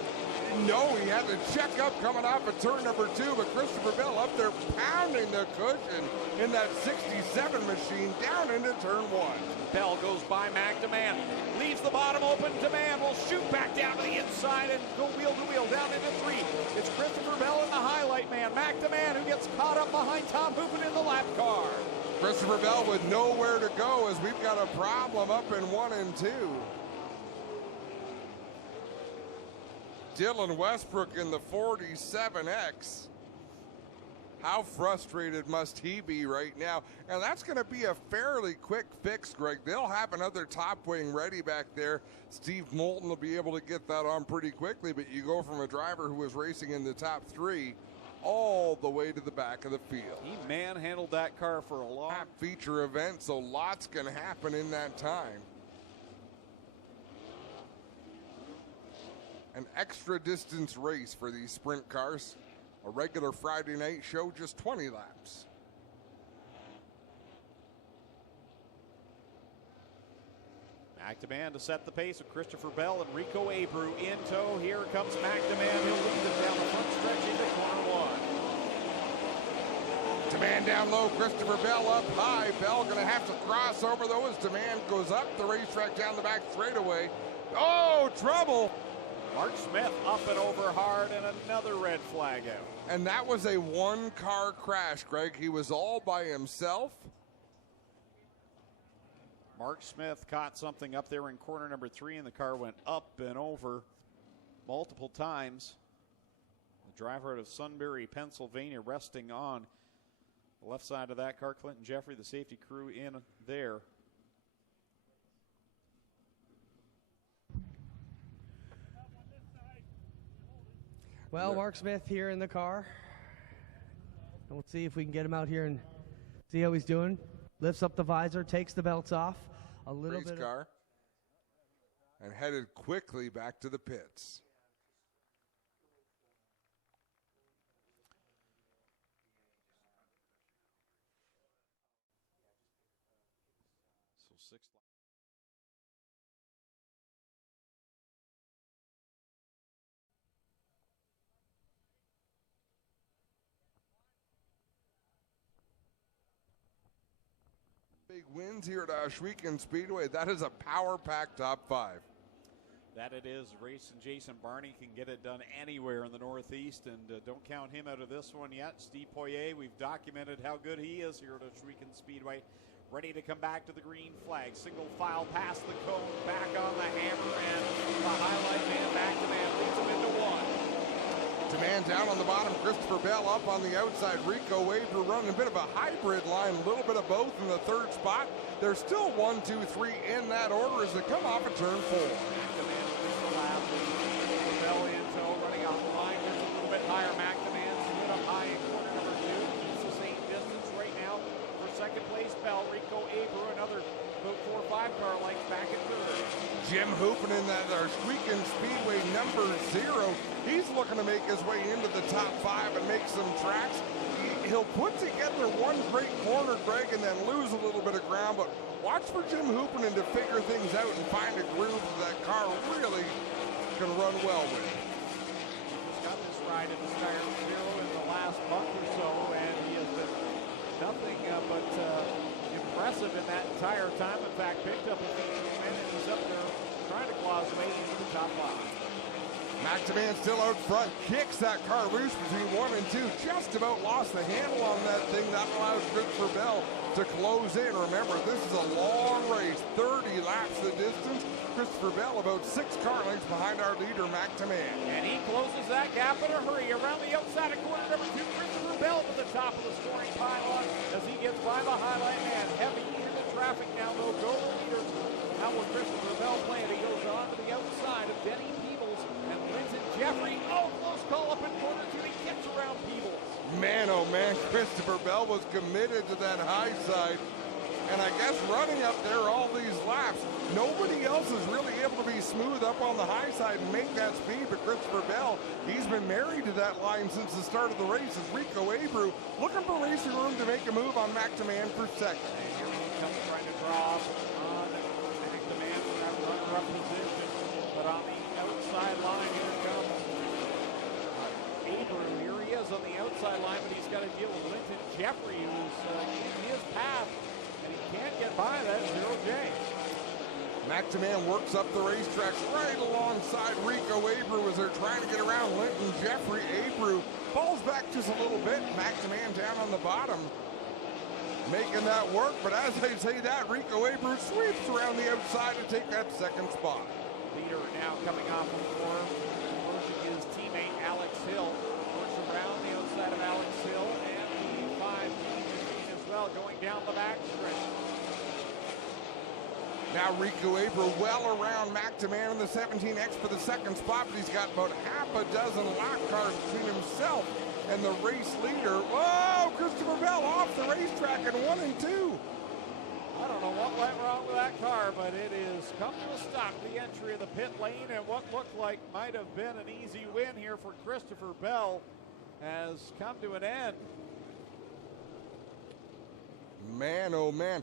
No, he had to check up coming off of turn number 2, but Christopher Bell up there pounding the cushion in that 67 machine down into turn 1. Bell goes by McDeman, leaves the bottom open. DeMan will shoot back down to the inside and go wheel to wheel down into 3. It's Christopher Bell in the highlight man. McDeman, who gets caught up behind Tom Hoopin in the lap car. Christopher Bell with nowhere to go as we've got a problem up in 1 and 2. Dylan Westbrook in the 47X. How frustrated must he be right now? And that's going to be a fairly quick fix, Greg. They'll have another top wing ready back there. Steve Moulton will be able to get that on pretty quickly, but you go from a driver who was racing in the top 3 all the way to the back of the field. He manhandled that car for a long feature event, so lots can happen in that time. An extra distance race for these sprint cars. A regular Friday night show, just 20 laps. McDeman to set the pace with Christopher Bell and Rico Abreu in tow. Here comes McDeman. He'll lead it down the front stretch into corner 1. DeMan down low, Christopher Bell up high. Bell going to have to cross over though as DeMan goes up the racetrack down the back straightaway. Oh, trouble! Mark Smith up and over hard and another red flag out. And that was a one-car crash, Greg. He was all by himself. Mark Smith caught something up there in corner number 3, and the car went up and over multiple times. The driver out of Sunbury, Pennsylvania, resting on the left side of that car. Clinton Jeffrey, the safety crew, in there. Well, Mark Smith here in the car. And we'll see if we can get him out here and see how he's doing. Lifts up the visor, takes the belts off. A little bit. Car. And headed quickly back to the pits. So 6 laps. Big wins here at Ohsweken Speedway. That is a power-packed top 5. That it is. Race and Jason Barney can get it done anywhere in the Northeast, and don't count him out of this one yet. Steve Poirier, we've documented how good he is here at Ohsweken Speedway. Ready to come back to the green flag. Single file past the cone, back on the hammer, and the highlight man back to man leads him into 1. DeMan down on the bottom, Christopher Bell up on the outside. Rico Abreu running a bit of a hybrid line, a little bit of both in the 3rd spot. There's still 1, 2, 3 in that order as they come off of turn 4. McDeman leads the lap. Bell in tow, running off the line. There's a little bit higher. McDeman split up high in corner number 2. It's the same distance right now for second place. Bell, Rico Abreu, another about 4 or 5 car lengths back in third. Jim Hoopin in that Squeakin' Speedway number 0. He's looking to make his way into the top 5 and make some tracks. He'll put together one great corner, Greg, and then lose a little bit of ground. But watch for Jim Hoopin to figure things out and find a groove that car really can run well with. He's got this ride in the Steyr 0 in the last month or so, and he has been nothing but impressive in that entire time. In fact, picked up a few men and he's up there trying to claw his way into the top 5. McTaman still out front, kicks that car loose between 1 and 2. Just about lost the handle on that thing. That allows Christopher Bell to close in. Remember, this is a long race, 30 laps the distance. Christopher Bell about 6 car lengths behind our leader, McTaman. And he closes that gap in a hurry. Around the outside of corner number 2, Christopher Bell to the top of the scoring pylon as he gets by the highlight man. Heavy into traffic now, though. Go the leader. How will Christopher Bell play it? He goes on to the outside of Denny Peebles and Linton Jeffrey. Oh, close call up in corner 2. He gets around Peebles. Man, oh man, Christopher Bell was committed to that high side. And I guess running up there all these laps, nobody else is really able to be smooth up on the high side and make that speed. But Christopher Bell, he's been married to that line since the start of the race. As Rico Abreu looking for racing room to make a move on McTaman for second. And here he comes trying to draw off on McTaman for that runner-up position. But on the outside line, here comes Abreu. Here he is on the outside line, but he's got to deal with Linton Jeffrey, who's in his path. And he can't get by that 0J. McTaman works up the racetracks right alongside Rico Abreu as they're trying to get around Linton Jeffrey. Abreu falls back just a little bit. McTaman down on the bottom, making that work. But as I say that, Rico Abreu sweeps around the outside to take that second spot. Leader now coming off the floor, approaching his teammate Alex Hill. Works around the outside of Alex Hill and the 5 machine as well, going down the back stretch. Now Rico Abreu well around McTaman in the 17X for the second spot, but he's got about half a dozen lap cars between himself and the race leader. Whoa, Christopher Bell off the racetrack in 1 and 2. I don't know what went wrong with that car, but it is come to a stop, the entry of the pit lane, and what looked like might have been an easy win here for Christopher Bell has come to an end. Man, oh man.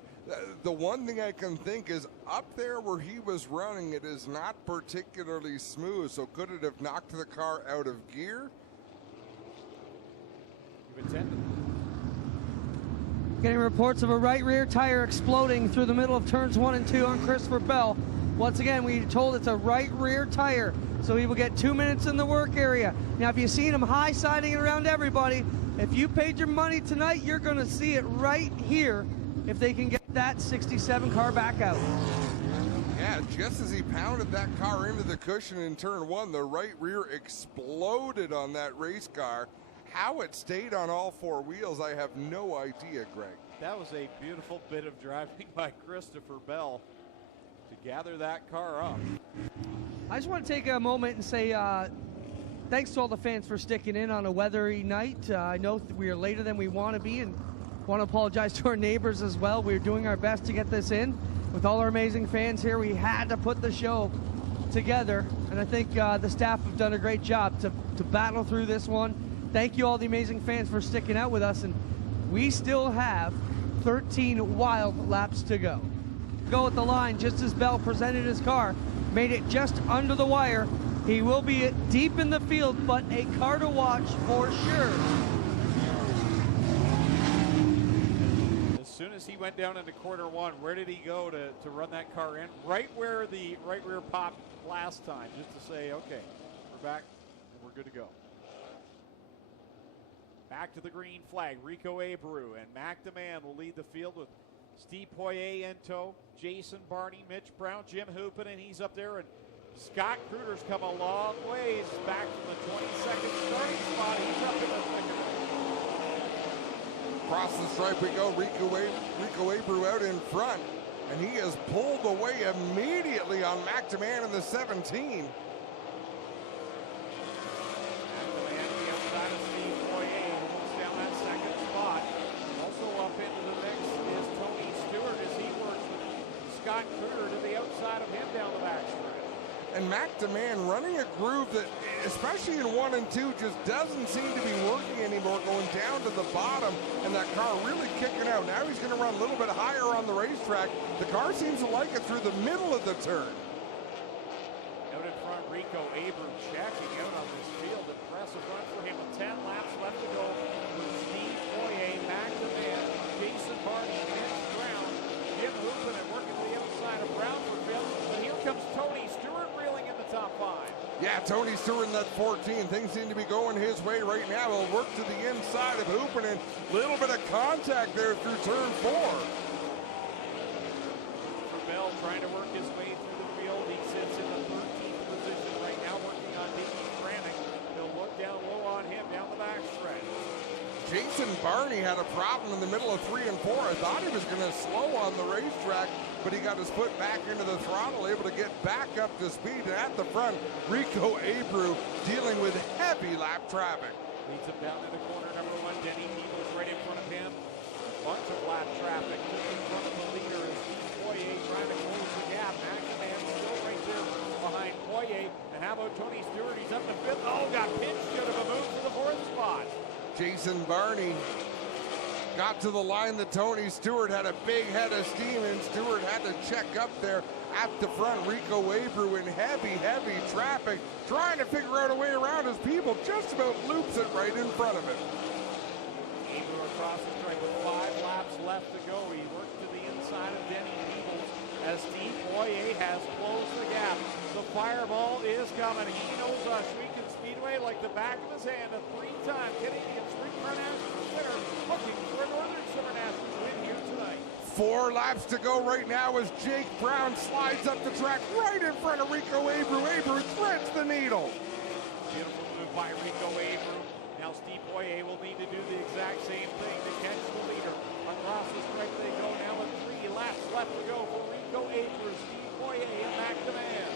The one thing I can think is up there where he was running, it is not particularly smooth, so could it have knocked the car out of gear? You've attended. Getting reports of a right rear tire exploding through the middle of turns 1 and 2 on Christopher Bell. Once again, we told it's a right rear tire, so he will get 2 minutes in the work area. Now, if you've seen him high-siding around everybody, if you paid your money tonight, you're going to see it right here if they can get that 67 car back out. Yeah, just as he pounded that car into the cushion in turn 1, the right rear exploded on that race car. How it stayed on all 4 wheels, I have no idea, Greg. That was a beautiful bit of driving by Christopher Bell to gather that car up. I just want to take a moment and say thanks to all the fans for sticking in on a weathery night. I know we are later than we want to be, and want to apologize to our neighbors as well. We're doing our best to get this in. With all our amazing fans here, we had to put the show together, and I think the staff have done a great job to battle through this one. Thank you all the amazing fans for sticking out with us, and we still have 13 wild laps to go. Go at the line just as Bell presented his car, made it just under the wire. He will be deep in the field, but a car to watch for sure. As soon as he went down into corner 1, where did he go to run that car in? Right where the right rear popped last time, just to say, okay, we're back and we're good to go. Back to the green flag, Rico Abreu, and McTaman will lead the field with Steve Poirier in tow, Jason Barney, Mitch Brown, Jim Hoopin, and he's up there, and Scott Kruder's come a long ways back from the 22nd starting spot. He's up in the second. Across the stripe we go, Rico Abreu out in front, and he is pulled away immediately on McTaman in the 17. outside of him down the backstretch. And McDeman running a groove that, especially in 1 and 2, just doesn't seem to be working anymore, going down to the bottom, and that car really kicking out. Now he's going to run a little bit higher on the racetrack. The car seems to like it through the middle of the turn. Out in front, Rico Abreu checking out on this field. Impressive run for him with 10 laps left to go. With Steve Foyer, McDeman, Jason Barney, Mitch Brown, Jim Hoopin, and working to the outside of Brown for fifth. But here comes Tony Stewart reeling in the top 5. Yeah, Tony Stewart in that 14. Things seem to be going his way right now. He'll work to the inside of Hoopin, and a little bit of contact there through turn 4. Bell trying to work his way through the field. He sits in the 13th position right now, working on Davey Frannick. He'll look down low on him down the backstretch. Jason Barney had a problem in the middle of 3 and 4. I thought he was going to slow on the racetrack, but he got his foot back into the throttle, able to get back up to speed. And at the front, Rico Abreu dealing with heavy lap traffic. Leads him down into corner number 1. Denny Peebles right in front of him. Bunch of lap traffic just in front of the leader is Poirier trying to close the gap. McDeman still right there behind Poirier. And how about Tony Stewart? He's up to 5th. Oh, got pinched out of a move for the 4th spot. Jason Barney got to the line that Tony Stewart had a big head of steam, and Stewart had to check up there at the front. Rico Abreu in heavy traffic, trying to figure out a way around his people, just about loops it right in front of him. Abreu across the track with 5 laps left to go. He worked to the inside of Denny Peebles as Steve Poirier has closed the gap. The fireball is coming. He knows Ohsweken Speedway like the back of his hand. A 3-time Canadian Sprintcar Nationals winner, looking for a Northern Summer Nationals win here tonight. 4 laps to go right now as Jake Brown slides up the track right in front of Rico Abreu. Abreu threads the needle. Beautiful move by Rico Abreu. Now Steve Poirier will need to do the exact same thing to catch the leader. Across the stripe they go now with 3 laps left to go for Rico Abreu, Steve Poirier, and McDeman.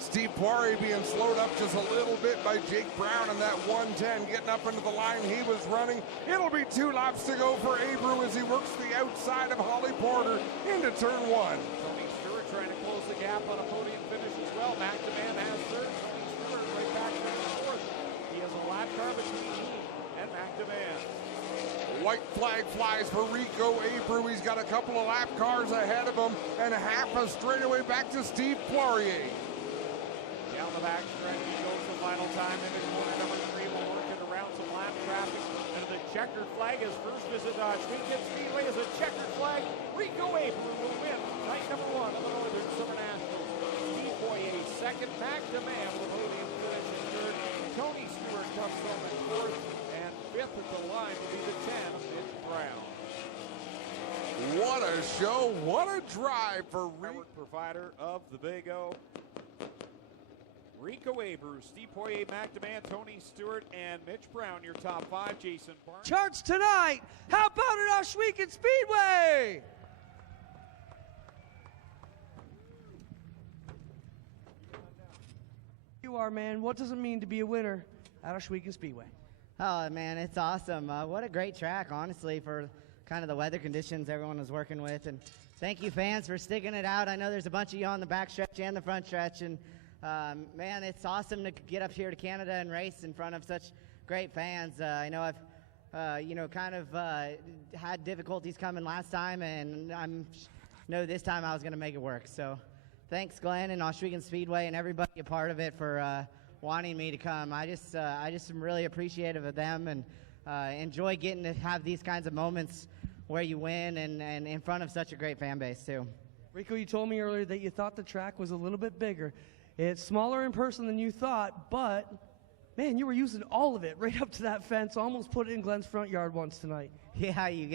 Steve Poirier being slowed up just a little bit by Jake Brown in that 110, getting up into the line he was running. It'll be 2 laps to go for Abreu as he works the outside of Holly Porter into turn 1. Tony Stewart trying to close the gap on a podium finish as well. McDeman has 3rd. Tony Stewart right back to 4th. He has a lap car between he and McDeman. White flag flies for Rico Abreu. He's got a couple of lap cars ahead of him and half a straightaway back to Steve Poirier. Down the back stretch, he goes the final time into corner number 3. We'll work it around some lap traffic. And the checkered flag, his first visit to Ohsweken Speedway is a checkered flag. Rico Abreu will win night number 1 of the Northern Summer Nationals. Steve Poirier 2nd, McDeman with a podium finish in 3rd. Tony Stewart comes home in 4th, and 5th at the line will be the 10, Mitch Brown. What a show, what a drive for Network provider of the Big O. Rico Abreu, Steve Poirier, McDeman, Tony Stewart, and Mitch Brown, your top 5. Jason Barnes. Charts tonight. How about at Ohsweken Speedway? You are, man. What does it mean to be a winner at Ohsweken Speedway? Oh, man, it's awesome. What a great track, honestly, for kind of the weather conditions everyone was working with. And thank you, fans, for sticking it out. I know there's a bunch of you on the back stretch and the front stretch. And, man, it's awesome to get up here to Canada and race in front of such great fans. I know I've, kind of had difficulties coming last time, and I know this time I was going to make it work. So thanks, Glenn and Ohsweken Speedway and everybody a part of it for wanting me to come. I just am really appreciative of them and enjoy getting to have these kinds of moments where you win and in front of such a great fan base too. Rico, you told me earlier that you thought the track was a little bit bigger. It's smaller in person than you thought, but man, you were using all of it right up to that fence. Almost put it in Glenn's front yard once tonight. Yeah, you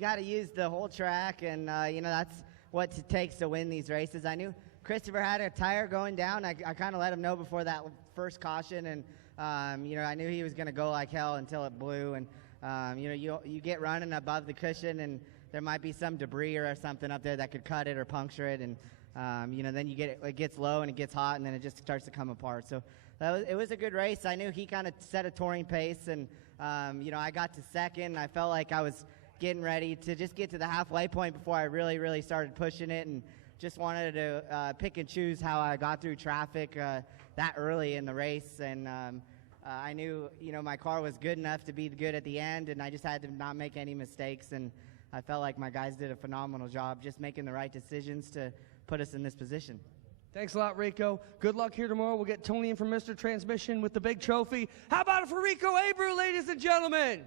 got to use the whole track, and that's what it takes to win these races. I knew Christopher had a tire going down. I kind of let him know before that first caution, and I knew he was going to go like hell until it blew. And you get running above the cushion, and there might be some debris or something up there that could cut it or puncture it, and then it gets low and it gets hot, and then it just starts to come apart. So it was a good race. I knew he kind of set a touring pace, and I got to second. I felt like I was getting ready to just get to the halfway point before I really, really started pushing it, and just wanted to pick and choose how I got through traffic that early in the race. And I knew, my car was good enough to be good at the end, and I just had to not make any mistakes. And I felt like my guys did a phenomenal job just making the right decisions to put us in this position. Thanks a lot, Rico. Good luck here tomorrow. We'll get Tony in from Mr. Transmission with the big trophy. How about it for Rico Abreu, ladies and gentlemen?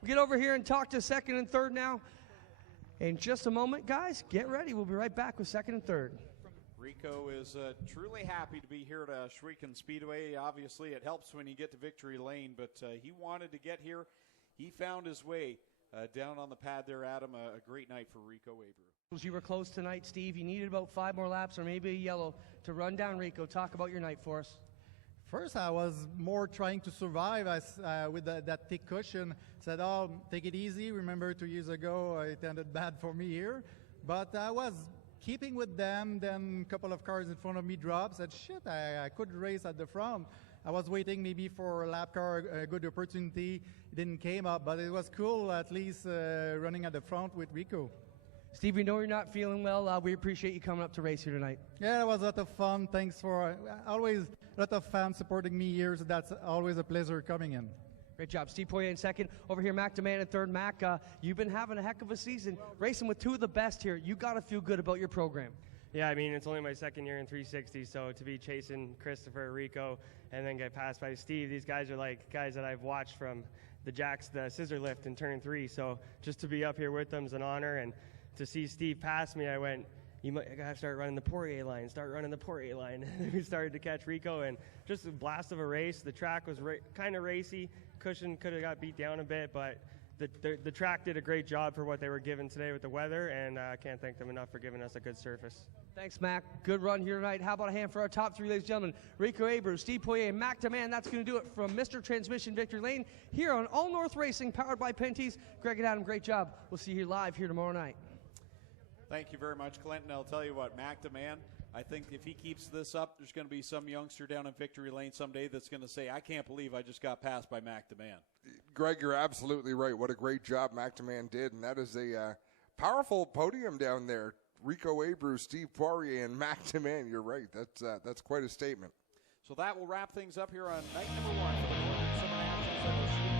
We'll get over here and talk to second and third now. In just a moment, guys, get ready. We'll be right back with second and third. Rico is truly happy to be here at Shweken Speedway. Obviously, it helps when you get to victory lane, but he wanted to get here. He found his way down on the pad there, Adam. A great night for Rico Abreu. You were close tonight, Steve. You needed about 5 more laps or maybe a yellow to run down Rico. Talk about your night for us. First, I was more trying to survive with that thick cushion. Said, oh, take it easy. Remember 2 years ago, it ended bad for me here. But I was keeping with them. Then a couple of cars in front of me dropped. Said, shit, I could race at the front. I was waiting maybe for a lap car, a good opportunity. It didn't came up, but it was cool at least running at the front with Rico. Steve, we know you're not feeling well. We appreciate you coming up to race here tonight. Yeah, it was a lot of fun. Thanks for always a lot of fans supporting me here. So that's always a pleasure coming in. Great job. Steve Poirier in second. Over here, Mac DeMan in third. Mac, you've been having a heck of a season, racing with 2 of the best here. You got to feel good about your program. Yeah, I mean, it's only my second year in 360, so to be chasing Christopher, Rico, and then get passed by Steve, these guys are like guys that I've watched from the scissor lift in turn 3. So just to be up here with them is an honor, and to see Steve pass me, I went, I gotta start running the Poirier line, And we started to catch Rico, and just a blast of a race. The track was kind of racy. Cushion could have got beat down a bit, but the track did a great job for what they were given today with the weather, and I can't thank them enough for giving us a good surface. Thanks, Mac. Good run here tonight. How about a hand for our top 3, ladies and gentlemen? Rico Abreu, Steve Poirier, and Mac DeMan. That's going to do it from Mr. Transmission Victory Lane here on All North Racing, powered by Penties. Greg and Adam, great job. We'll see you live here tomorrow night. Thank you very much, Clinton. I'll tell you what, Mac DeMan, I think if he keeps this up, there's going to be some youngster down in Victory Lane someday that's going to say, I can't believe I just got passed by Mac DeMan. Greg, you're absolutely right. What a great job Mac DeMan did, and that is a powerful podium down there. Rico Abreu, Steve Poirier, and Mac DeMan. You're right. That's quite a statement. So that will wrap things up here on night number 1 for the Northern Summer Nationals.